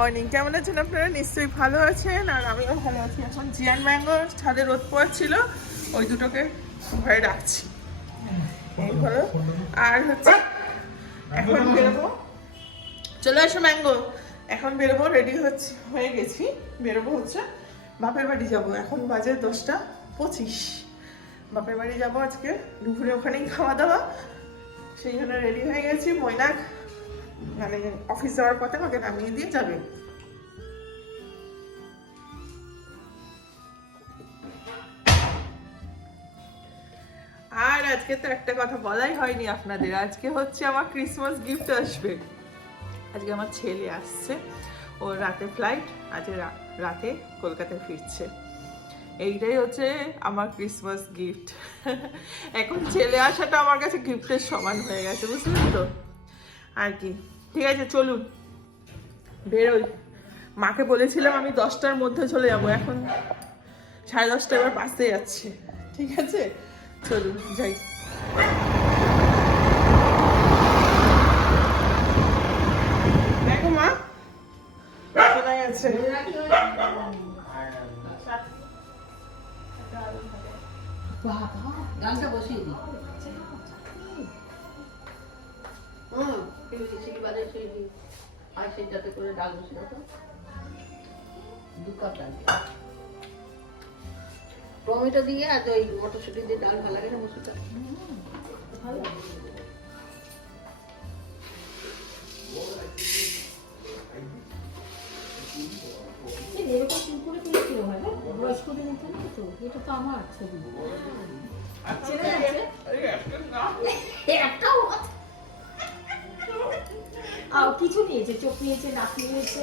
Morning, কেমন আছেন আপনারা? নিশ্চয়ই ভালো আছেন, আর আমিও ভালো আছি। এখন জিয়ান ম্যাঙ্গো ছাদে রোদ পড়ছিল, ওই দুটোকে ঘরে রাখছি। এই হলো। আর হচ্ছে এখন বেরোবো। চলে আসো ম্যাঙ্গো, এখন বেরোবো, রেডি হয়ে গেছি। বেরোবো হচ্ছে বাপের বাড়ি যাব। এখন বাজে 10:25। বাপের বাড়ি যাব আজকে, দুপুরে ওখানেই খাওয়া দাওয়া, সেই জন্য রেডি হয়ে গেছি। মৈনাক মানে অফিস যাওয়ার পথে আমাকে নামিয়ে দিয়ে যাবে। আর আজকে তো একটা কথা বলাই হয়নি আপনাদের, আজকে হচ্ছে আমার ক্রিসমাস গিফট আসবে। আজকে আমার ছেলে আসছে, ওর রাতে ফ্লাইট, আজকে রাতে কলকাতায় ফিরছে। এইটাই হচ্ছে আমার ক্রিসমাস গিফট। এখন ছেলে আসাটা আমার কাছে গিফটের সমান হয়ে গেছে, বুঝলেন তো? আর কি, ঠিক আছে চলুন বেরোই। মাকে বলেছিলাম আমি 10টার মধ্যে চলে যাবো, এখন 10:30 এবার বাসে যাচ্ছে। ঠিক আছে চলুন যাই। দেখো মা কোথায় আছে। গানটা বসিয়ে দিই। আর সেটাতে করে ডাল বসে দাও, 2 কাপ ডাল, টমেটো দিয়ে আর ওই মটরশুঁটি দিয়ে ডাল ভালো লাগে না? মসুরটা ভালো লাগে। এরকম সিম্পল করে কি হয় না, ব্রাশ করে নিতে না তো। এটা তো আমার ছবি ছেড়ে যাচ্ছে একটাও। কিছু নিয়েছে, চোখ নিয়েছে, নাক নিয়েছে,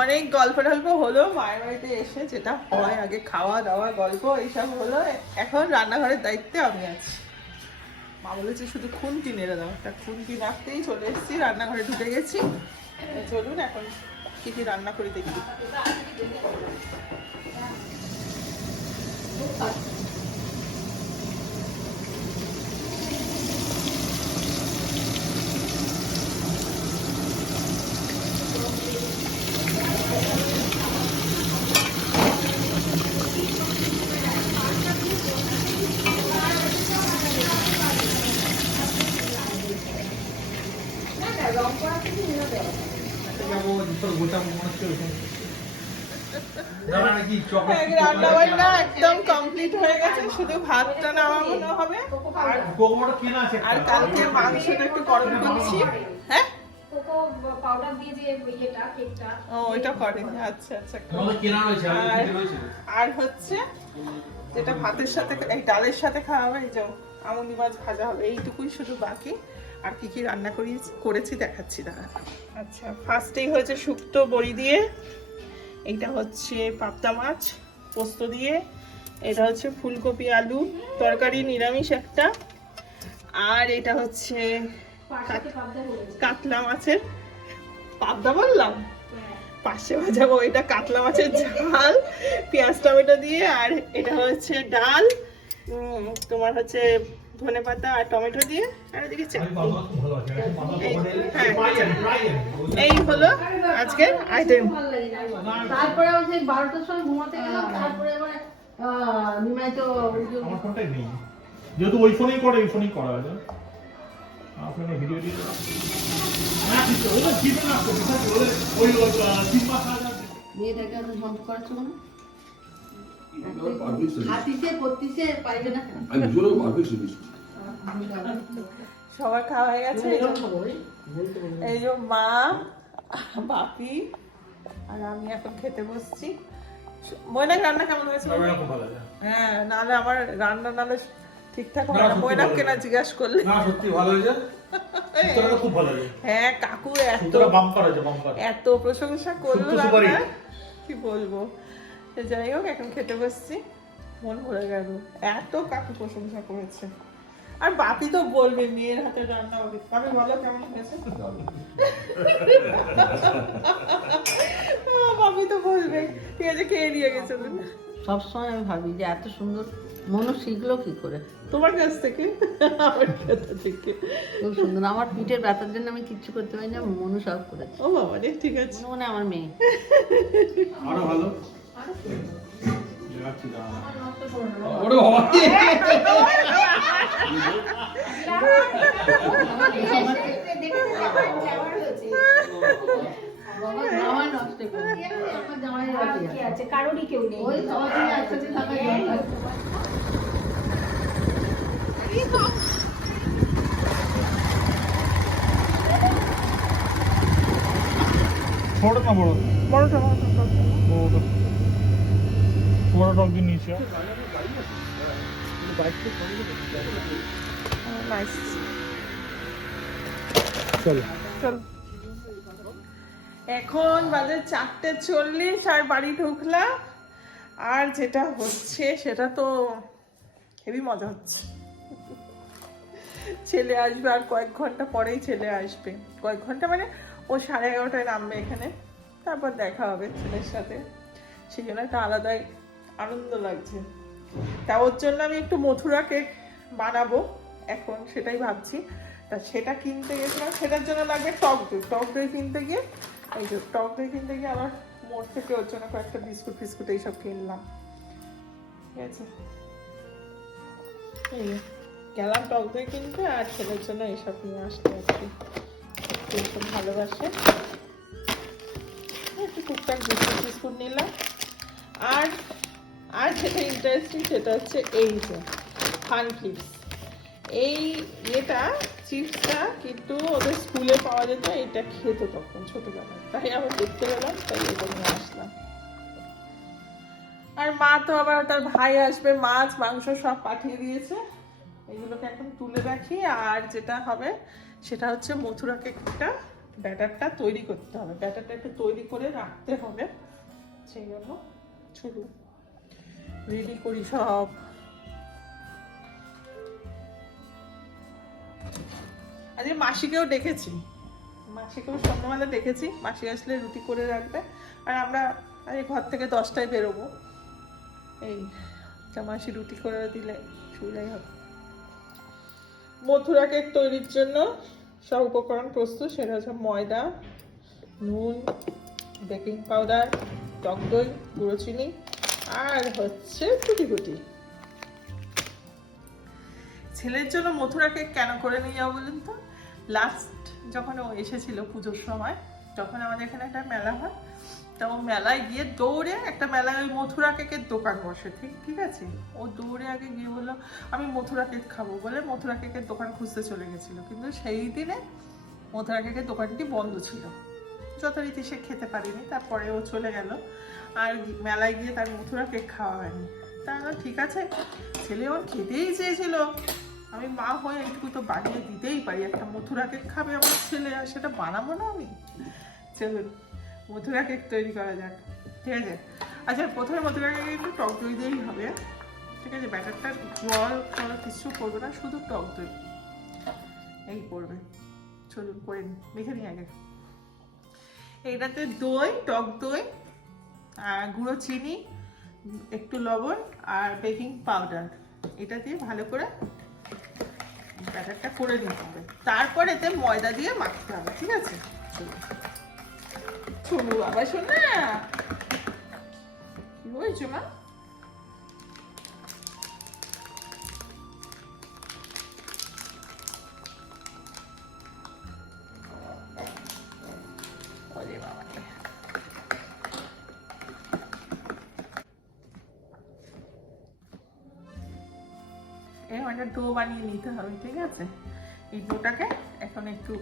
অনেক গল্প টল্প হলো মায়ের বাড়িতে এসে, যেটা হয় আগে খাওয়া দাওয়া গল্প এইসব হলো। এখন রান্নাঘরের দায়িত্বে আমি আছি। মা বলেছে শুধু খুন্তি নেড়ে দাও, তা খুন্তি রাখতেই চলে এসেছি, রান্নাঘরে ঢুকে গেছি। চলুন এখন কি কি রান্না করি দেখি। রান্না বান্না একদম কমপ্লিট হয়ে গেছে, শুধু ভাতটা নামানো হবে। আর কালকে মাংসটা একটু গরম করছি। হ্যাঁ ওইটা করে, আচ্ছা আচ্ছা। আর হচ্ছে যেটা ভাতের সাথে, এই ডালের সাথে খাওয়া হবে, এই যে আমুনি মাছ ভাজা হবে, এইটুকুই শুধু বাকি। আর কি কি রান্না করেছি দেখাচ্ছি দাঁড়া। আচ্ছা, ফার্স্টেই হয়েছে শুক্তো বড়ি দিয়ে, এইটা হচ্ছে পাবদা মাছ পোস্ত দিয়ে, এটা হচ্ছে ফুলকপি আলু তরকারি নিরামিষ একটা, আর এটা হচ্ছে কাতলা মাছের, পাবদা বললাম পাশে ভাজাবো, এটা কাতলা মাছের ঝাল পেঁয়াজ টমেটো দিয়ে। আর এটা হচ্ছে ডাল, তোমার হচ্ছে ধনেপাতা আর টমেটো দিয়ে, আর এদিকে এই হলো আজকের আইটেম। তারপরে 12টার সময় ঘুমাতে গেলাম, তারপরে আবার নিমাই তো আমার ফোনটাই নেই, যেহেতু ওই ফোনেই করে, এই ফোনেই করা হয় না আপনারা ভিডিও দিতে না ঠিক আছে। ওটা ঠিক না, ওই 3 মাস আগে মেয়েটাকে আমি বন্ধ করাচ্ছ না, হাতিতে পত্তিতে পাইবে না। আমি জোরে ভাবে শুনিস। সবার খাওয়া হয়ে গেছে, এই যে মা বাপি আর আমি এখন খেতে বসছি। ময়নাক রান্না কেমন হয়েছে? হ্যাঁ, নাহলে আমার রান্না নাহলে ঠিকঠাক হয় না। ময়নাককে না জিজ্ঞাসা করলে না, সত্যি ভালো হয়েছে, খুব ভালো হয়েছে। হ্যাঁ কাকু এত প্রশংসা করলো রান্নার। কি বলবো। তো যাই হোক, এখন খেতে বসছি, মন ভরে গেল, এত কাকু প্রশংসা করেছে। আর বাপি তো বলবে মেয়ের হাতে রান্না হবে। বাপি বলো কেমন হয়েছে? বাপি তো বলবে। ঠিক আছে, খেয়ে নিয়ে গেছে। সবসময় আমি ভাবি যে এত সুন্দর মনু শিখলো কি করে। তোমার কাছ থেকে, আমার কাছ থেকে। খুব সুন্দর। আমার পিঠের ব্যথার জন্য আমি কিচ্ছু করতে পারি না, মনু সব করেছে। ও বাবা রে, ঠিক আছে। মনে আমার মেয়ে। আরো ভালো। ওরে বাবা জামাই নষ্ট করে। আমার জামাই আছে, কারোরই কেউ নেই। ওই সবাই একসাথে থাকা দরকার। ছোট না বড়? বড়টা বড়টা। বড় টক দিয়ে নিয়েছি। নাইস। চলো। চলো। এখন বাজে 4:40 আর বাড়ি ঢুকলাম। আর যেটা হচ্ছে সেটা তো হেবি মজা হচ্ছে। ছেলে আসবে আর কয়েক ঘন্টা পরেই ছেলে আসবে। কয়েক ঘন্টা মানে ও 11:30টায় নামবে এখানে, তারপর দেখা হবে ছেলের সাথে। সেই জন্য একটা আলাদাই আনন্দ লাগছে। তা ওর জন্য আমি একটু মথুরা কেক বানাবো এখন, সেটাই ভাবছি। তা সেটা কিনতে গেছিলাম, সেটার জন্য লাগবে টক দই। টক দই কিনতে গিয়ে, এই যে টক দই কিনতে গিয়ে আবার মোড় থেকে ওর জন্য কয়েকটা বিস্কুট ফিস্কুট এইসব কিনলাম। ঠিক আছে, এই গেলাম টক দই কিনতে, আর ছেলের জন্য এইসব নিয়ে আসতে আর কি। এইসব ভালোবাসে, একটু টুকটাক বিস্কুট ফিস্কুট নিলাম। আর আর যেটা ইন্টারেস্টিং সেটা হচ্ছে এই যে ফান ক্লিপস। এই ইয়েটা, চিপসটা কিন্তু ওদের স্কুলে পাওয়া যেত, এটা খেত তখন ছোটবেলায়, তাই আবার দেখতে পেলাম, তাই এটা নিয়ে আসলাম। আর মা তো আবার তার ভাই আসবে, মাছ মাংস সব পাঠিয়ে দিয়েছে। এগুলোকে এখন তুলে রাখি। আর যেটা হবে সেটা হচ্ছে মথুরা কেকটা ব্যাটারটা তৈরি করতে হবে। ব্যাটারটা একটু তৈরি করে রাখতে হবে, সেই জন্য শুরু রেডি করি সব। আজকে মাসিকেও ডেকেছি, মাসিকেও সন্ধ্যাবেলা ডেকেছি। মাসি আসলে রুটি করে রাখবে। আর আমরা আজ ঘর থেকে 10টায় বেরোবো। এই মাসি রুটি করে দিলে সুবিধাই হবে। মথুরা কেক তৈরির জন্য সব উপকরণ প্রস্তুত। সেটা হচ্ছে ময়দা, নুন, বেকিং পাউডার, টক দই, গুঁড়ো চিনি, আর হচ্ছে টুটি ফুটি। ছেলের জন্য মথুরা কেক কেন করে নিয়ে যাবো বলুন তো? লাস্ট যখন ও এসেছিল পুজোর সময়, তখন আমাদের এখানে একটা মেলা হয়। তো ও মেলায় গিয়ে দৌড়ে, একটা মেলায় ওই মথুরা কেকের দোকান বসে, ঠিক আছে। ও দৌড়ে আগে গিয়ে বললো আমি মথুরা কেক খাবো বলে মথুরা কেকের দোকান খুঁজতে চলে গেছিলো। কিন্তু সেই দিনে মথুরা কেকের দোকানটি বন্ধ ছিল, যথারীতি সে খেতে পারিনি। তারপরে ও চলে গেল, আর মেলায় গিয়ে তার মথুরা কেক খাওয়া হয়নি। তাহলে ঠিক আছে, ছেলে ওর খেতেই চেয়েছিল, আমি মা হয়ে একটু তো বানিয়ে দিতেই পারি। একটা মথুরা কেক খাবে আমার ছেলে, আর সেটা বানাবো না আমি? চলুন মথুরা কেক তৈরি করা যাক, ঠিক আছে। আচ্ছা, প্রথমে মথুরা কেক একটু টক দই দিয়েই হবে, ঠিক আছে। ব্যাটারটা জল ফল কিছু করবে না, শুধু টক দই এই করবে। চলুন করে নিই, দেখে নিই আগে। এইটাতে দই, টক দই, গুঁড়ো চিনি, একটু লবণ আর বেকিং পাউডার, এটা দিয়ে ভালো করে ব্যাটারটা করে নিতে হবে। তারপর এতে ময়দা দিয়ে মাখতে হবে, ঠিক আছে। শোনো বাবা, শোনো না, কি হয়েছে মা? একটা ডো বানিয়ে নিতে হবে, ঠিক আছে। এই ডোটাকে এখন একটু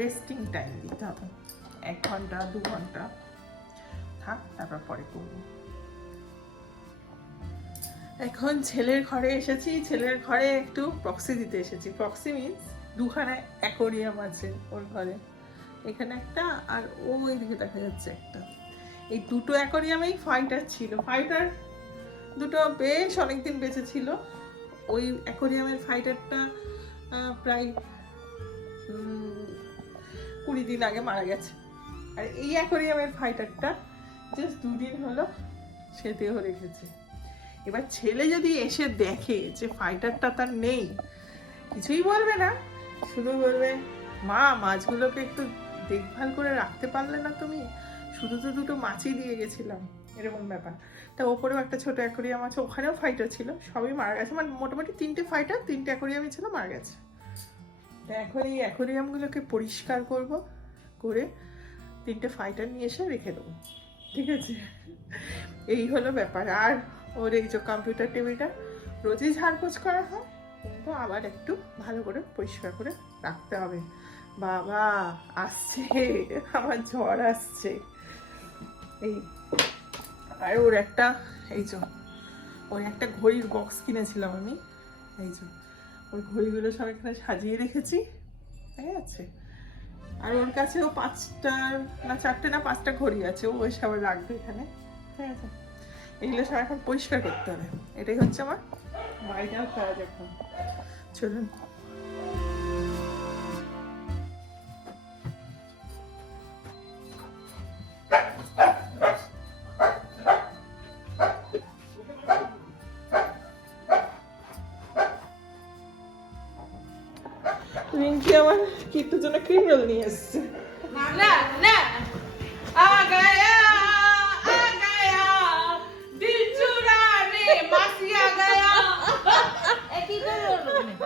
রেস্টিং টাইম দিতে হবে, 1 ঘন্টা 2 ঘন্টা থাক, তারপর পরে করবো। এখন ছেলের ঘরে এসেছি, ছেলের ঘরে একটু প্রক্সি দিতে এসেছি। প্রক্সি মিন্স 2খানা অ্যাকোরিয়াম আছে ওর ঘরে, এখানে একটা আর ওই দিকে দেখা যাচ্ছে একটা। এই দুটো অ্যাকোরিয়ামেই ফাইটার ছিল। ফাইটার দুটো বেশ অনেকদিন বেঁচে ছিল। ওই অ্যাকোরিয়ামের ফাইটারটা প্রায় 20 দিন আগে মারা গেছে। আর এই অ্যাকোরিয়ামের ফাইটারটা জাস্ট 2 দিন হলো সে দেহ রেখেছে। এবার ছেলে যদি এসে দেখে যে ফাইটারটা তার নেই, কিছুই বলবে না, শুধু বলবে মা মাছগুলোকে একটু দেখভাল করে রাখতে পারলে না তুমি, শুধু তো দুটো মাছই দিয়ে গেছিলাম, এরকম ব্যাপার। তা ওপরেও একটা ছোট অ্যাকোরিয়াম আছে, ওখানেও ফাইটার ছিল, সবই মারা গেছে। মানে মোটামুটি 3টে ফাইটার 3টে অ্যাকোরিয়ামই ছিল, মারা গেছে। তা এখন এই অ্যাকোরিয়ামগুলোকে পরিষ্কার করব, করে 3টে ফাইটার নিয়ে এসে রেখে দেবো, ঠিক আছে? এই হলো ব্যাপার। আর ওর এই যে কম্পিউটার টেবিলটা রোজই ঝাড়পোছ করা হয়, কিন্তু আবার একটু ভালো করে পরিষ্কার করে রাখতে হবে। বাবা আসছে, আমার ঝড় আসছে। এই আর ওর একটা এই যে ওর একটা ঘড়ির বক্স কিনেছিলাম আমি, এই যে ওর ঘড়িগুলো সব এখানে সাজিয়ে রেখেছি, ঠিক আছে? আর ওর কাছেও 5টা না 4টে না 5টা ঘড়ি আছে, ও সব রাখবে এখানে, ঠিক আছে? এগুলো সব এখন পরিষ্কার করতে হবে। এটাই হচ্ছে আমার বাইরের কাজ এখন। চলুন। রিঙ্কি আমার কিট্টুর জন্য ক্রিম রোল নিয়ে এসছে। না না আ গায়া দিল চুরানে মাসি আ গায়া। কি করে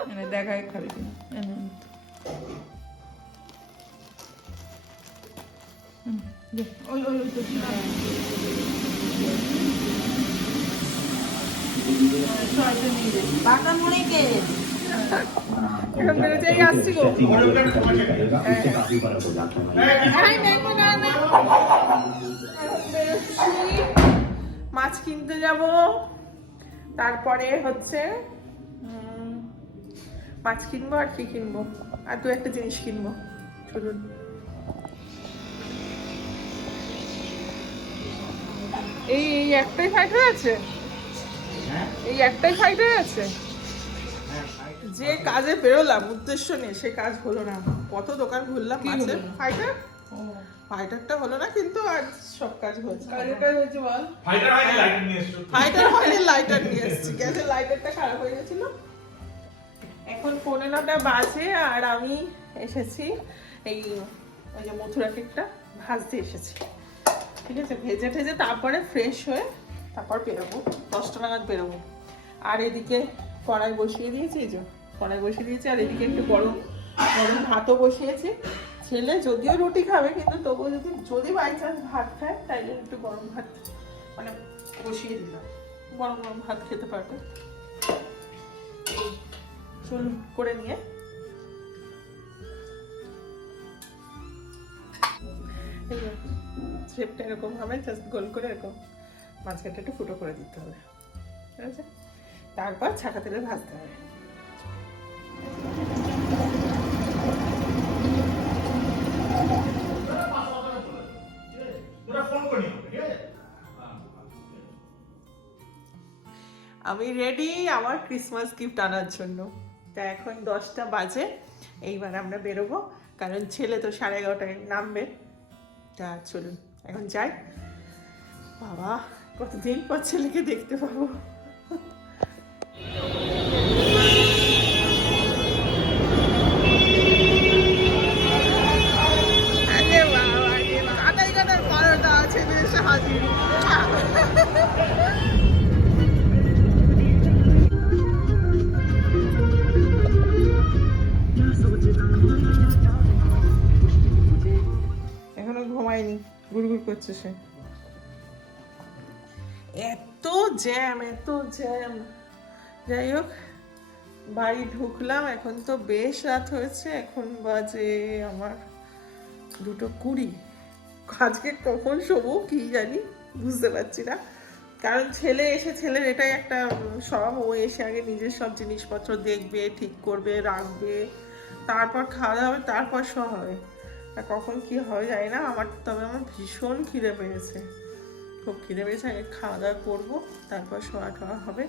মানে দেখাই খাবি কিনা। ওই ওই বাটা মনে কে এখন বেরোতে আসছি গো। মাছ কিনতে যাব, তারপরে হচ্ছে মাছ কিনবো, আর কি কিনবো, আর 2-1টা জিনিস কিনবো। চলুন। এই একটাই ফাইটার আছে, এই একটাই ফাইটার আছে। যে কাজে বেরোলাম উদ্দেশ্য নেই, সে কাজ হলো না। কত দোকান ঘুরলাম মাছের, ফাইটার ফাইটারটা হলো না, কিন্তু আজ সব কাজ হয়েছে। কাজের কাজ হয়েছে বল। ফাইটার হয়নি, লাইটার নিয়ে এসেছো। ফাইটার হয়নি, লাইটার নিয়ে এসেছি। গ্যাসের লাইটারটা খারাপ হয়ে গেছিল। এখন 9:15 বাজে, আর আমি এসেছি এই ওই যে মথুরা কেকটা ভাজতে এসেছি, ঠিক আছে? ভেজে ঠেজে তারপরে ফ্রেশ হয়ে তারপর বেরোবো, 10টা নাগাদ বেরোবো। আর এদিকে কড়াই বসিয়ে দিয়েছি, এই যে কড়াই বসিয়ে দিয়েছি, আর এদিকে একটু গরম গরম ভাতও বসিয়েছি। ছেলে যদিও রুটি খাবে, কিন্তু তবুও যদি বাই চান্স ভাত খায়, তাইলে একটু গরম ভাত মানে বসিয়ে দিলাম, গরম গরম ভাত খেতে পারবে। চলুন করে নিয়ে। শেপটা এরকম হবে, জাস্ট গোল করে এরকম মাঝখানটা একটু ফুটো করে দিতে হবে, ঠিক আছে? তারপর ছাকা তেলে ভাজতে হবে। আমি রেডি আমার ক্রিসমাস গিফট আনার জন্য। তা এখন 10টা বাজে, এইবার আমরা বেরোবো, কারণ ছেলে তো 11:30টায় নামবে। তা চলুন এখন যাই। বাবা কতদিন পর ছেলেকে দেখতে পাবো। ছেলে এসে হাজির। এখনো ঘুমায়নি, গুড়গুড় করছে সে। এত জ্যাম, এত জ্যাম। যাই হোক, বাড়ি ঢুকলাম, এখন তো বেশ রাত হয়েছে, এখন বাজে আমার 2:20। আজকে কখন শোবো কি জানি, বুঝতে পারছি না। কারণ ছেলে এসে, ছেলের এটাই একটা সব, ও এসে আগে নিজের সব জিনিসপত্র দেখবে, ঠিক করবে, রাখবে, তারপর খাওয়া দাওয়া হবে, তারপর শোয়া হবে। আর কখন কি হবে জানি না। তবে আমার ভীষণ খিদে পেয়েছে। খুব খিদে পেয়েছে, আগে খাওয়া দাওয়া করবো, তারপর শোয়া টোয়া হবে।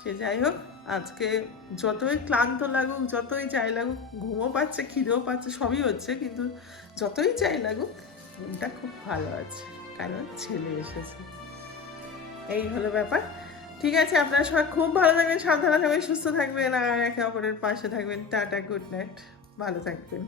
সে যাই হোক, আজকে যতই ক্লান্ত লাগুক, যতই যাই লাগুক, ঘুমও পাচ্ছে, খিদেও পাচ্ছে, সবই হচ্ছে, কিন্তু যতই যাই লাগুক মনটা খুব ভালো আছে, কারণ ছেলে এসেছে। এই হলো ব্যাপার। ঠিক আছে, আপনারা সবাই খুব ভালো থাকবেন, সাবধানে থাকবেন, সুস্থ থাকবেন, আর একে অপরের পাশে থাকবেন। টাটা, গুড নাইট, ভালো থাকবেন।